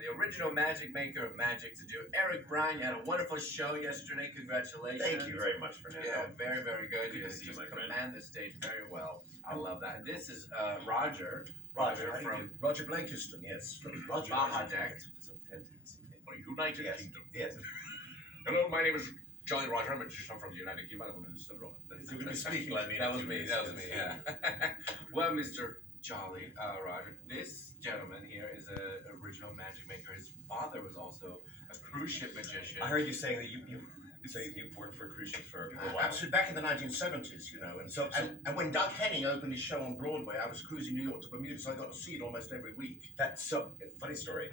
The original magic maker of magic to do. Erik Bryan, you had a wonderful show yesterday. Congratulations. Thank you very much, Fernando. Yeah, very, very good. Good You to see you, just my friend. command the stage very well. I love that. And this is Roger. Roger from Roger Blakiston, yes. From Roger Baja Deck. It's a fantastic name. United Yes. Kingdom. Yes. Hello, my name is Jolly Roger. I'm a magician from the United Kingdom. You're going to be speaking like me. That was me. That was me. Yeah. Well, Mr. Jolly Roger, this gentleman here is an original magic maker. His father was also a cruise ship magician. I heard you saying that you worked for a cruise ship for a while. Absolutely, back in the 1970s, you know. And when Doug Henning opened his show on Broadway, I was cruising New York to Bermuda, so I got to see it almost every week. That's so funny story.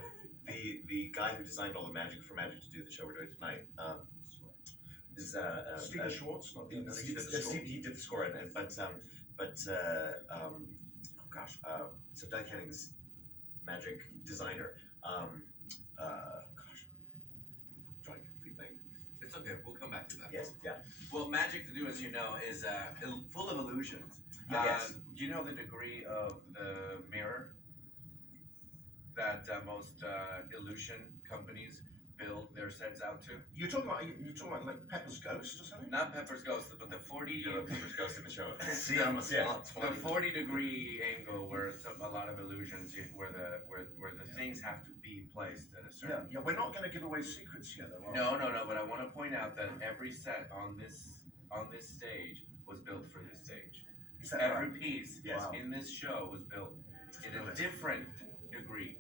The guy who designed all the magic for Magic to do the show we're doing tonight is Stephen Schwartz, not he did the score, so Doug Henning's magic designer. Drawing a complete thing. It's okay. We'll come back to that. Yes. Yeah. Well, magic to do, as you know, is full of illusions. Yes. Do you know the degree of the mirror that most illusion companies build their sets out to? You're talking about like Pepper's Ghost or something? Not Pepper's Ghost, but the 40. You know, Pepper's Ghost in the show. See, I'm a smart The 40-degree angle where a lot of illusions, where the things have to be placed at a certain. Yeah. We're not going to give away secrets here, though. No. But I want to point out that every set on this stage was built for this stage. Is that Every right? piece in this show was built in a different degree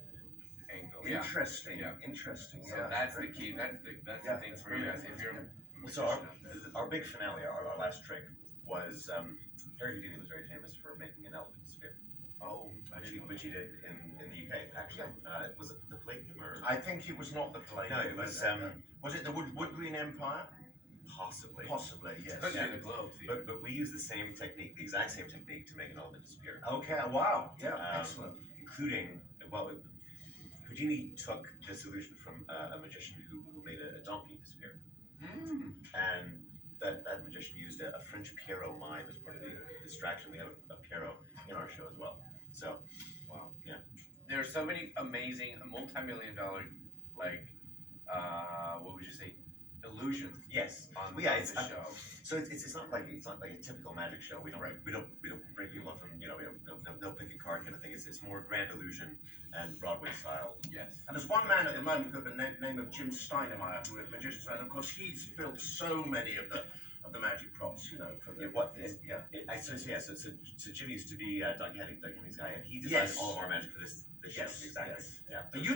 angle. Interesting. Yeah. Interesting. So that's the key. That's the thing for you guys. If you're So our big finale, our last trick was Erik Bryan was very famous for making an elephant disappear. Oh, Which he did in the UK actually. Was it the Blakiston or? I think it was not the play. No, it was Was it the Wood Green Empire? Possibly. Possibly, yes. the globe. But we used the same technique, the exact same technique to make an elephant disappear. Okay. Wow. Yeah. Excellent. Including, Houdini took this illusion from a magician who made a donkey disappear. And that magician used a French Pierrot mime as part of the distraction. We have a Pierrot in our show as well. So, Wow. Yeah. There are so many amazing, multi-million-dollar, what would you say, illusions. Yes. On Well, yeah, the show. So it's not like a typical magic show. We don't bring people up from we don't pick a card kind of thing. It's more grand illusion and Broadway style. Yes. And there's one man at the moment with the name of Jim Steinemeyer, who is a magician, and of course he's built so many of the magic props, for the So Jim used to be Doug Henning's guy, and he designed all of our magic for this show. Yes, Exactly. yes. Yeah. But you're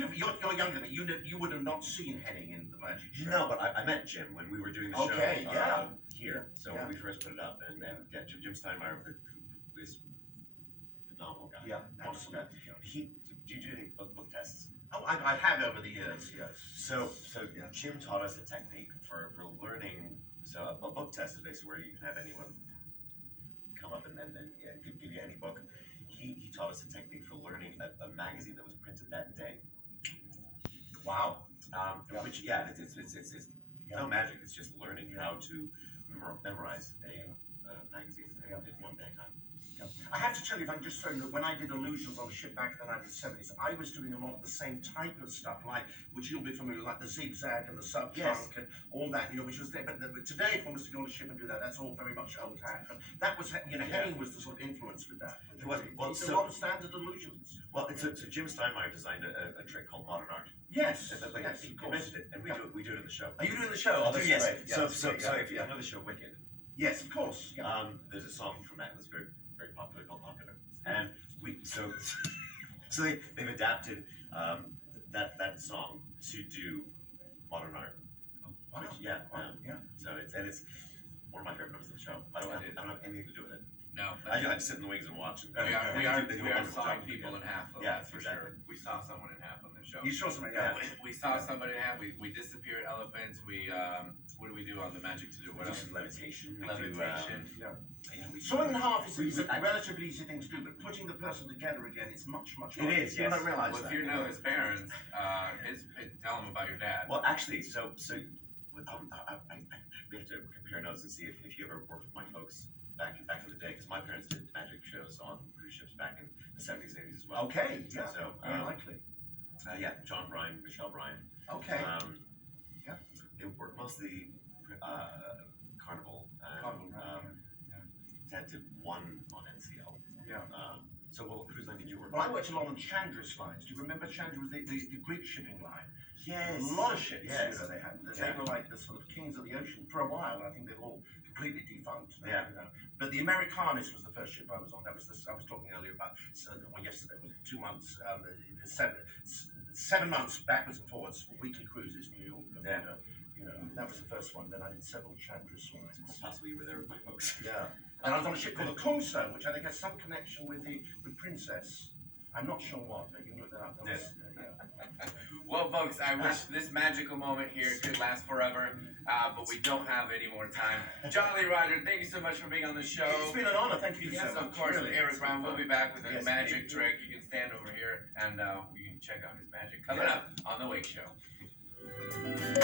younger than me. You would have not seen Henning in the magic show. No, but I met Jim when we were doing the show here. So when we first put it up, and Jim Steinmeier was a phenomenal guy. Yeah, Wonderful guy. absolutely. Did you do any book tests? Oh, I have over the years, yes. So Jim taught us a technique for learning. So a book test is basically where you can have anyone come up and give you any book. He taught us a technique for learning a magazine that was printed that day. Wow. Which it's no magic. It's just learning how to memorize a magazine in one day time. I have to tell you, if I can just throw in that when I did illusions on the ship back in the 1970s, I was doing a lot of the same type of stuff, which you'll be familiar with, like the zigzag and the sub-trunk and all that, which was there. But today, if one was to go on a ship and do that, that's all very much old hat. And that was, Henning was the sort of influence with that. He was. Well, He did a lot of standard illusions. Well, so Jim Steinmeier designed a trick called modern art. Yes, He of course. invented it, and we do it in the show. Are you doing the show? Oh, that's yes. great. So Yeah, if you know the show Wicked, yes, of course. Yeah. there's a song from that that's very very popular called Popular, and they've adapted that song to do modern art. Wow. Yeah. So it's one of my favorite members of the show. I don't have anything to do with it. No. I just sit in the wings and watch. We are They do a wonderful sawing job. people in half. Though, Yeah, that's for exactly. sure. We saw someone in half on the show. You saw something? Yeah. We saw somebody in half. We disappeared elephants. What do we do on the magic to do? What else? Levitation. Levitation. Sawing in half is a relatively easy thing to do, but putting the person together again is much harder. It is, You yes. don't realize Well, that. if you know his parents, tell them about your dad. Well, actually, we have to compare notes and see if you ever worked with my folks back in the day, because my parents did magic shows on cruise ships back in the 70s and 80s as well. Okay, yeah, So, very likely. Yeah, John Bryan, Michelle Bryan. Okay. Yeah. They worked mostly Carnival. And, Carnival, right, Ted did one on NCL. Yeah. So what cruise line did you work Well, I on? worked a lot on Chandra's lines. Do you remember Chandra was the Greek shipping line? Yes. A lot of ships, Yes. they had. They Yeah. were like the sort of kings of the ocean for a while. I think they've all completely defunct now. Yeah. But the Americanus was the first ship I was on. That was I was talking earlier about. Yesterday was 2 months. 7 months backwards and forwards, weekly cruises, New York. Yeah. That was the first one. Then I did several Chandra lines. Possibly you were there with my folks. Yeah. And I was on a ship called the Kungstone, which I think has some connection with Princess. I'm not sure what, but you can look that up. That was, Well, folks, I wish this magical moment here could last forever, but we don't have any more time. Jolly Roger, thank you so much for being on the show. It's been an honor. Thank you Yes, so much. of course. Really. Erik Bryan will be back with a Yes, magic indeed. trick. You can stand over here and we can check out his magic coming up on The Wake Show.